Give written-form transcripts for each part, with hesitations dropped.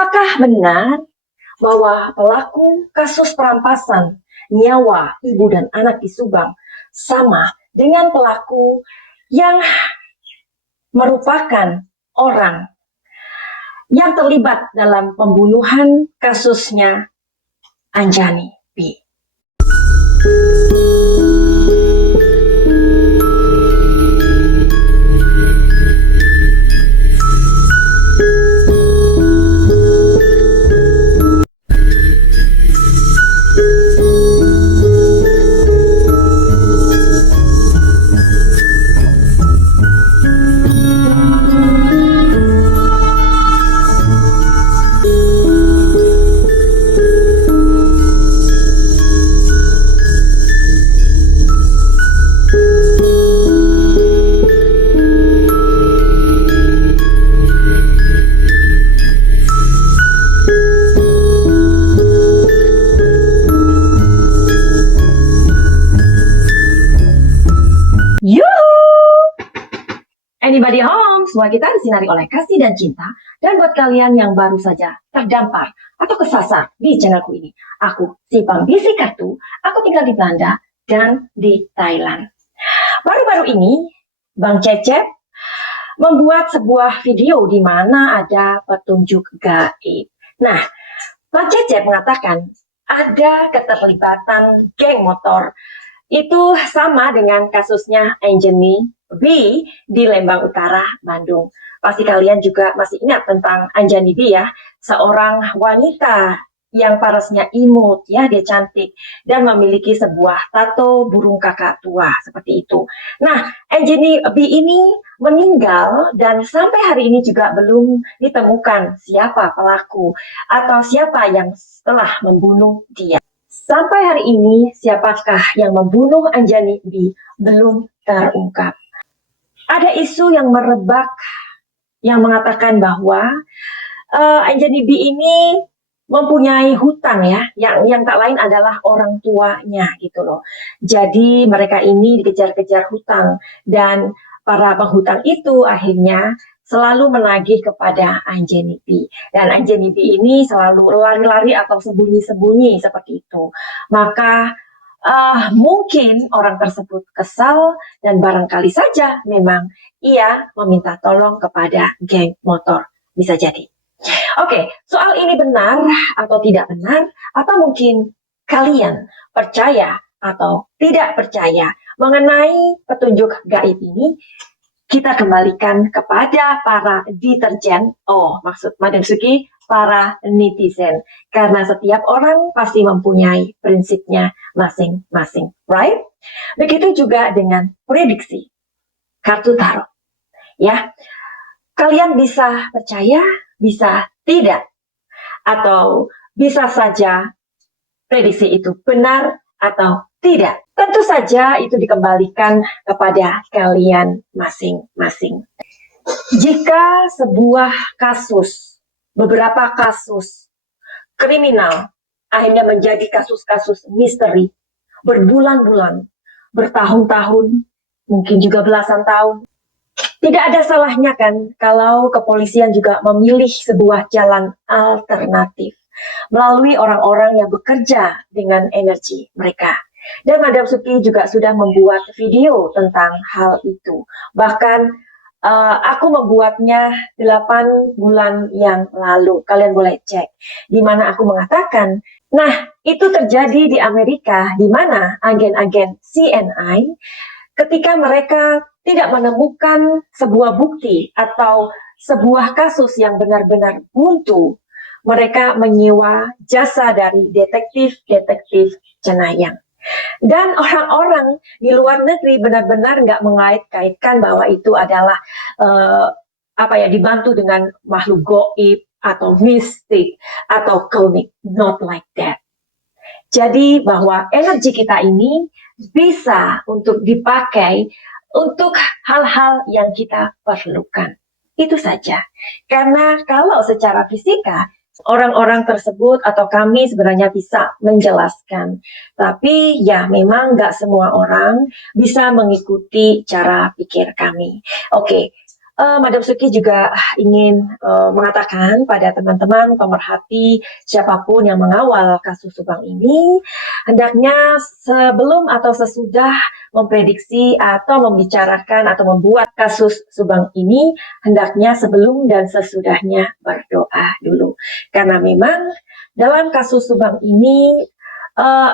Apakah benar bahwa pelaku kasus perampasan nyawa ibu dan anak di Subang sama dengan pelaku yang merupakan orang yang terlibat dalam pembunuhan kasusnya Anjani B? Anybody home? Semua kita disinari oleh kasih dan cinta. Dan buat kalian yang baru saja terdampar atau kesasar di channelku ini, aku Simpang Bisi Kartu. Aku tinggal di Belanda dan di Thailand. Baru-baru ini, Bang Cecep membuat sebuah video di mana ada petunjuk gaib. Nah, Bang Cecep mengatakan ada keterlibatan geng motor. Itu sama dengan kasusnya Anjani B di Lembang Utara, Bandung. Pasti kalian juga masih ingat tentang Anjani B ya, seorang wanita yang parasnya imut, ya, dia cantik dan memiliki sebuah tato burung kakak tua seperti itu. Nah, Anjani B ini meninggal dan sampai hari ini juga belum ditemukan siapa pelaku atau siapa yang telah membunuh dia. Sampai hari ini, siapakah yang membunuh Anjani B belum terungkap. Ada isu yang merebak yang mengatakan bahwa Anjani B ini mempunyai hutang ya, yang tak lain adalah orang tuanya gitu loh. Jadi mereka ini dikejar-kejar hutang dan para penghutang itu akhirnya selalu menagih kepada Anjani B. Dan Anjani B ini selalu lari-lari atau sembunyi-sembunyi seperti itu. Maka mungkin orang tersebut kesal dan barangkali saja memang ia meminta tolong kepada geng motor. Bisa jadi. Oke, soal ini benar atau tidak benar, atau mungkin kalian percaya atau tidak percaya mengenai petunjuk gaib ini, kita kembalikan kepada para deterjen, maksud Madam Suki, para netizen. Karena setiap orang pasti mempunyai prinsipnya masing-masing, right? Begitu juga dengan prediksi kartu tarot. Ya, kalian bisa percaya, bisa tidak, atau bisa saja prediksi itu benar atau tidak. Tentu saja itu dikembalikan kepada kalian masing-masing. Jika sebuah kasus, beberapa kasus kriminal akhirnya menjadi kasus-kasus misteri, berbulan-bulan, bertahun-tahun, mungkin juga belasan tahun, tidak ada salahnya kan kalau kepolisian juga memilih sebuah jalan alternatif melalui orang-orang yang bekerja dengan energi mereka. Dan Madam Suki juga sudah membuat video tentang hal itu. Bahkan aku membuatnya 8 bulan yang lalu. Kalian boleh cek. Di mana aku mengatakan, nah itu terjadi di Amerika, di mana agen-agen CNI ketika mereka tidak menemukan sebuah bukti atau sebuah kasus yang benar-benar buntu, mereka menyewa jasa dari detektif-detektif jenayah. Dan orang-orang di luar negeri benar-benar nggak mengait-kaitkan bahwa itu adalah dibantu dengan makhluk goib atau mistik atau kaunik, not like that. Jadi bahwa energi kita ini bisa untuk dipakai untuk hal-hal yang kita perlukan. Itu saja. Karena kalau secara fisika, orang-orang tersebut atau kami sebenarnya bisa menjelaskan. Tapi ya memang nggak semua orang bisa mengikuti cara pikir kami. Oke, Madam Suki juga ingin mengatakan pada teman-teman pemerhati siapapun yang mengawal kasus Subang ini, hendaknya sebelum atau sesudah memprediksi atau membicarakan atau membuat kasus Subang ini, hendaknya sebelum dan sesudahnya berdoa dulu. Karena memang dalam kasus Subang ini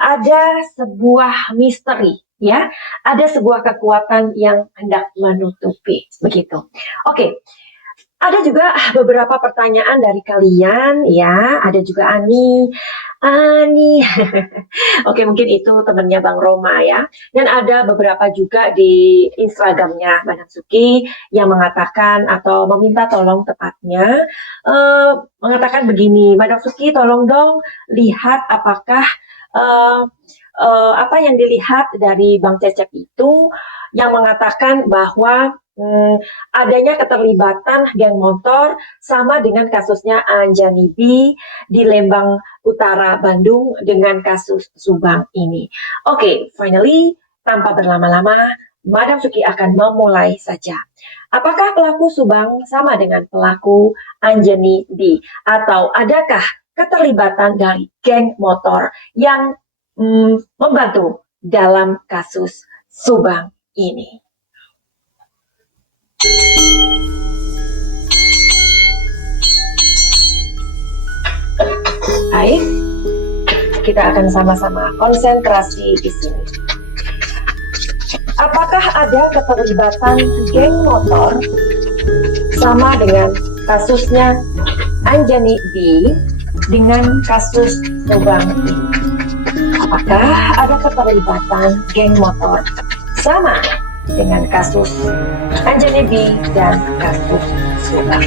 ada sebuah misteri, ya, ada sebuah kekuatan yang hendak menutupi, begitu. Oke, ada juga beberapa pertanyaan dari kalian, ya, ada juga Ani, oke, mungkin itu temannya Bang Roma, ya, dan ada beberapa juga di Instagramnya Madam Suki yang mengatakan atau meminta tolong tepatnya, mengatakan begini, Madam Suki tolong dong lihat apakah apa yang dilihat dari Bang Cecep itu yang mengatakan bahwa adanya keterlibatan geng motor sama dengan kasusnya Anjani B di Lembang Utara, Bandung dengan kasus Subang ini. Oke, finally, tanpa berlama-lama, Madam Suki akan memulai saja. Apakah pelaku Subang sama dengan pelaku Anjani B? Atau adakah keterlibatan dari geng motor yang membantu dalam kasus Subang ini? Baik, kita akan sama-sama konsentrasi di sini. Apakah ada keterlibatan geng motor sama dengan kasusnya Anjani B dengan kasus Subang ini? Apakah ada keterlibatan geng motor sama dengan kasus Anjani B dan kasus Subang?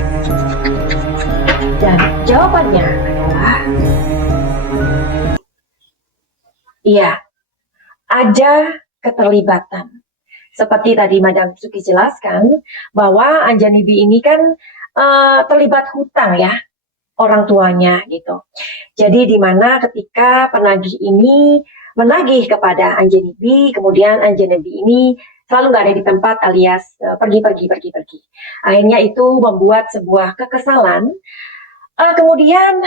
Dan jawabannya adalah iya, ada keterlibatan. Seperti tadi Madam Suki jelaskan bahwa Anjani B ini kan terlibat hutang, ya, orang tuanya gitu. Jadi di mana ketika penagih ini menagih kepada Anjani B, kemudian Anjani B ini selalu nggak ada di tempat alias pergi. Akhirnya itu membuat sebuah kekesalan. Kemudian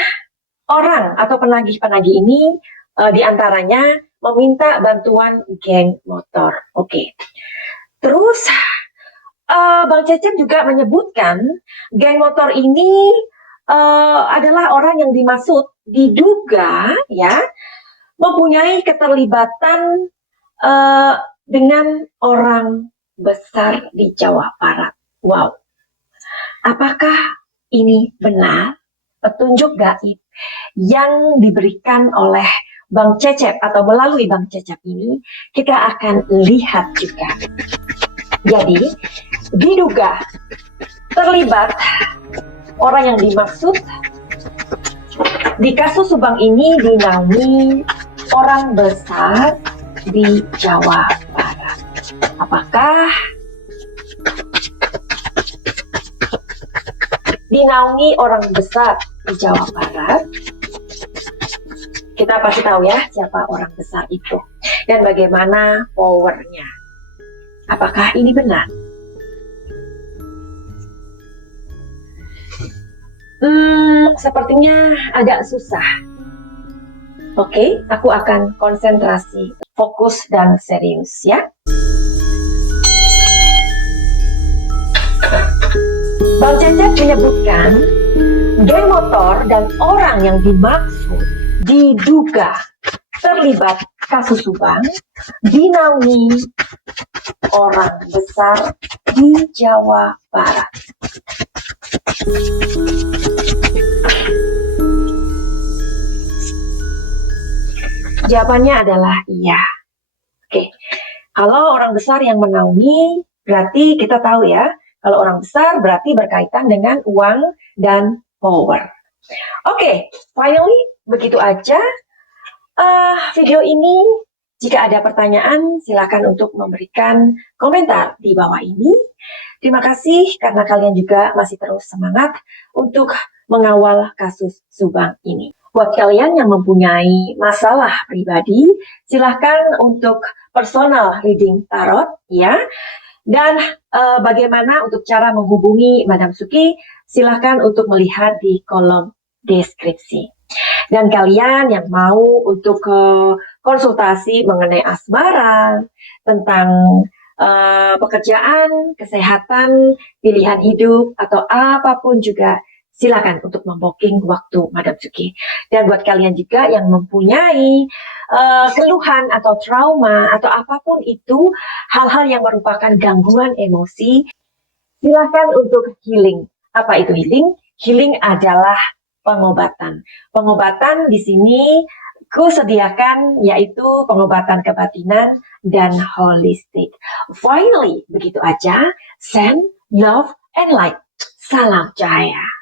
orang atau penagih-penagih ini diantaranya meminta bantuan geng motor. Oke. Terus Bang Cecep juga menyebutkan geng motor ini adalah orang yang diduga, ya, mempunyai keterlibatan dengan orang besar di Jawa Barat. Wow, apakah ini benar? Petunjuk gaib yang diberikan oleh Bang Cecep atau melalui Bang Cecep ini kita akan lihat juga. Jadi diduga terlibat orang yang dimaksud di kasus Subang ini dinaungi orang besar di Jawa Barat. Apakah dinaungi orang besar di Jawa Barat? Kita pasti tahu, ya, siapa orang besar itu dan bagaimana powernya. Apakah ini benar? Sepertinya agak susah. Oke, aku akan konsentrasi, fokus dan serius, ya. Bang Cecep menyebutkan geng motor dan orang yang dimaksud diduga terlibat kasus Subang dinaungi orang besar di Jawa Barat. Jawabannya adalah iya. Oke, kalau orang besar yang menaungi, berarti kita tahu, ya, kalau orang besar berarti berkaitan dengan uang dan power. Oke, finally begitu aja video ini. Jika ada pertanyaan, silakan untuk memberikan komentar di bawah ini. Terima kasih karena kalian juga masih terus semangat untuk mengawal kasus Subang ini. Buat kalian yang mempunyai masalah pribadi, silakan untuk personal reading tarot, ya. Dan bagaimana untuk cara menghubungi Madam Suki, silahkan untuk melihat di kolom deskripsi. Dan kalian yang mau untuk konsultasi mengenai asmara, tentang pekerjaan, kesehatan, pilihan hidup, atau apapun juga, silakan untuk membooking waktu Madam Suki. Dan buat kalian juga yang mempunyai keluhan atau trauma atau apapun itu, hal-hal yang merupakan gangguan emosi, silakan untuk healing. Apa itu healing? Healing adalah pengobatan. Pengobatan di sini ku sediakan yaitu pengobatan kebatinan dan holistik. Finally, begitu aja. Send, love, and light. Salam cahaya.